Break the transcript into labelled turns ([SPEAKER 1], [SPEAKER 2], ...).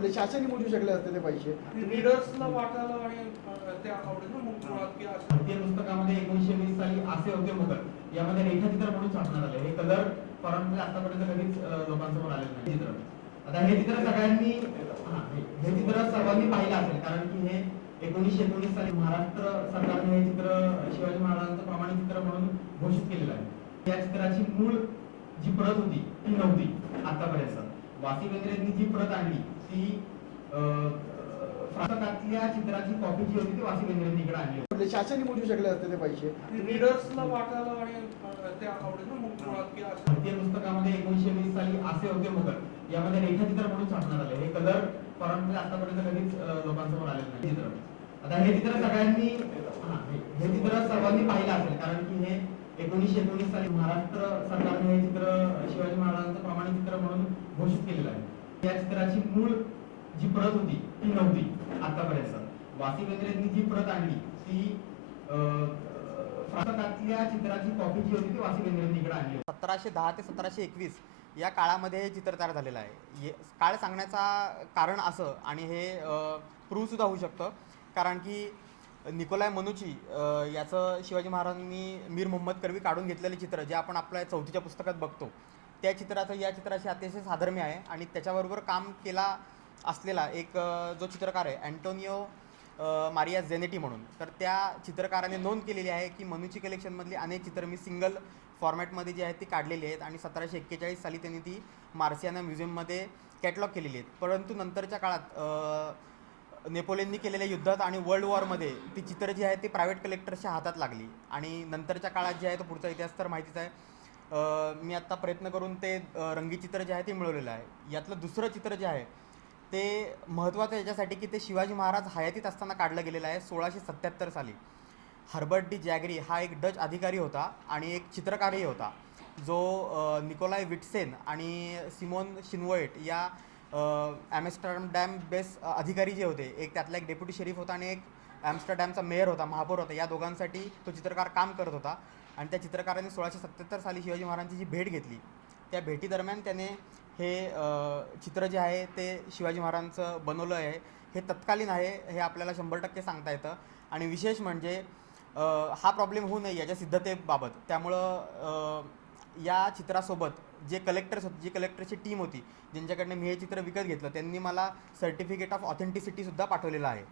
[SPEAKER 1] म्हणजे शासनाने मोजू शकले असते ते पैसे.
[SPEAKER 2] रीडर्सला वाटायला आणि ते आवडेल ना मग मुळात की
[SPEAKER 3] भारतीय पुस्तकामध्ये एकोणीशे वीस साली असे होते मुघल यामध्ये रेखाचित्र म्हणून छापण्यात आले. हे कलर परंतु आतापर्यंत कधीच लोकांसमोर आलेलं नाही. चित्र. आता हे चित्र सगळ्यांनी हा, हे हे चित्र सर्वांनी पाहिलं असेल. कारण की हे एकोणीसशे एकोणीस साली महाराष्ट्र सरकारने हे चित्र शिवाजी महाराजांचं प्रमाणित चित्र म्हणून घोषित केलेलं आहे. या चित्राची मूळ जी प्रत होती ती नव्हती आतापर्यंत. वासी बेंद्रेंनी जी प्रत आणली ती पुस्तकातल्या चित्राची कॉपी जी होती ती वासी बेंद्रेंनी इकडे आणली होती.
[SPEAKER 1] म्हणजे शासनाने मोजू शकले असते ते पैसे.
[SPEAKER 2] रीडर्सला वाटायला आणि ते आवडेल ना मुळात की
[SPEAKER 3] भारतीय पुस्तकामध्ये एकोणीसशे वीस साली असे होते मुघल यामध्ये रेखाचित्र म्हणून छापण्यात आले. हे कलर परंतु आतापर्यंत कधीच लोकांसमोर आलेलं नाही. चित्र. आता हे चित्र सगळ्यांनी हे चित्र सर्वांनी पाहिलं असेल. कारण की हे एकोणीसशे एकोणीस साली महाराष्ट्र सरकारने हे चित्र शिवाजी महाराजांचं प्रमाणित चित्र म्हणून घोषित केलेलं आहे. या चित्राची मूळ जी प्रत होती ती नव्हती आतापर्यंत. वासी बेंद्रेंनी जी प्रत आणली ती अं, चित्राची कॉपी जी होती ती वासी बेंद्रेंनी इकडे आणली
[SPEAKER 4] सतराशे दहा ते सतराशे एकवीस या काळामध्ये हे चित्र तयार झालेलं आहे. ये काळ सांगण्याचा कारण असं आणि हे प्रूव्हसुद्धा होऊ शकतं. कारण की निकोलाय मनुची याचं शिवाजी महाराजांनी मीर मोहम्मद करवी काढून घेतलेले चित्र जे आपण आपल्या चौथीच्या पुस्तकात बघतो. त्या चित्राचं या चित्राशी अतिशय साधर्म्य आहे आणि त्याच्याबरोबर काम केला असलेला एक जो चित्रकार आहे अँटोनिओ मारिया झेनेटी म्हणून. तर त्या चित्रकाराने नोंद केलेली आहे की मनुची कलेक्शनमधली अनेक चित्र मी सिंगल फॉर्मॅटमध्ये जी आहेत ती काढलेली आहेत आणि सतराशे एक्केचाळीस साली त्यांनी ती मार्सियाना म्युझियममध्ये कॅटलॉग केलेली आहेत. परंतु नंतरच्या काळात नेपोलियननी केलेल्या युद्धात आणि वर्ल्ड वॉरमध्ये ती चित्र जी आहे ती प्रायव्हेट कलेक्टर्सच्या हातात लागली. आणि नंतरच्या काळात जे आहे तो पुढचा इतिहास तर माहितीच आहे. मी आत्ता प्रयत्न करून ते अ, रंगीत चित्र जे आहे ते मिळवलेलं आहे. यातलं दुसरं चित्र जे आहे ते महत्त्वाचं याच्यासाठी की ते शिवाजी महाराज हयातीत असताना काढलं गेलेलं आहे सोळाशे सत्याहत्तर साली. हर्बर्ट डी जॅगरी हा एक डच अधिकारी होता आणि एक चित्रकारही होता. जो निकोलाय विटसेन आणि सिमोन शिनवोएट या ॲमेस्टरडॅम बेस अधिकारी जे होते एक त्यातला एक डेप्युटी शरीफ होता आणि एक ॲम्स्टरडॅमचा मेयर होता महापौर होता. या दोघांसाठी तो चित्रकार काम करत होता. आणि त्या चित्रकाराने सोळाशे सत्त्याहत्तर साली शिवाजी महाराजांची जी भेट घेतली त्या भेटीदरम्यान त्याने हे चित्र जे आहे ते शिवाजी महाराजांचं बनवलं आहे. हे तत्कालीन आहे हे आपल्याला शंभर टक्के सांगता येतं. आणि विशेष म्हणजे हा प्रॉब्लेम होऊ नये याच्या सिद्धतेबाबत. त्यामुळं या चित्रासोबत जे कलेक्टर्स होते जी कलेक्टरची टीम होती ज्यांच्याकडनं मी हे चित्र विकत घेतलं त्यांनी मला सर्टिफिकेट ऑफ ऑथेंटिसिटीसुद्धा पाठवलेलं आहे.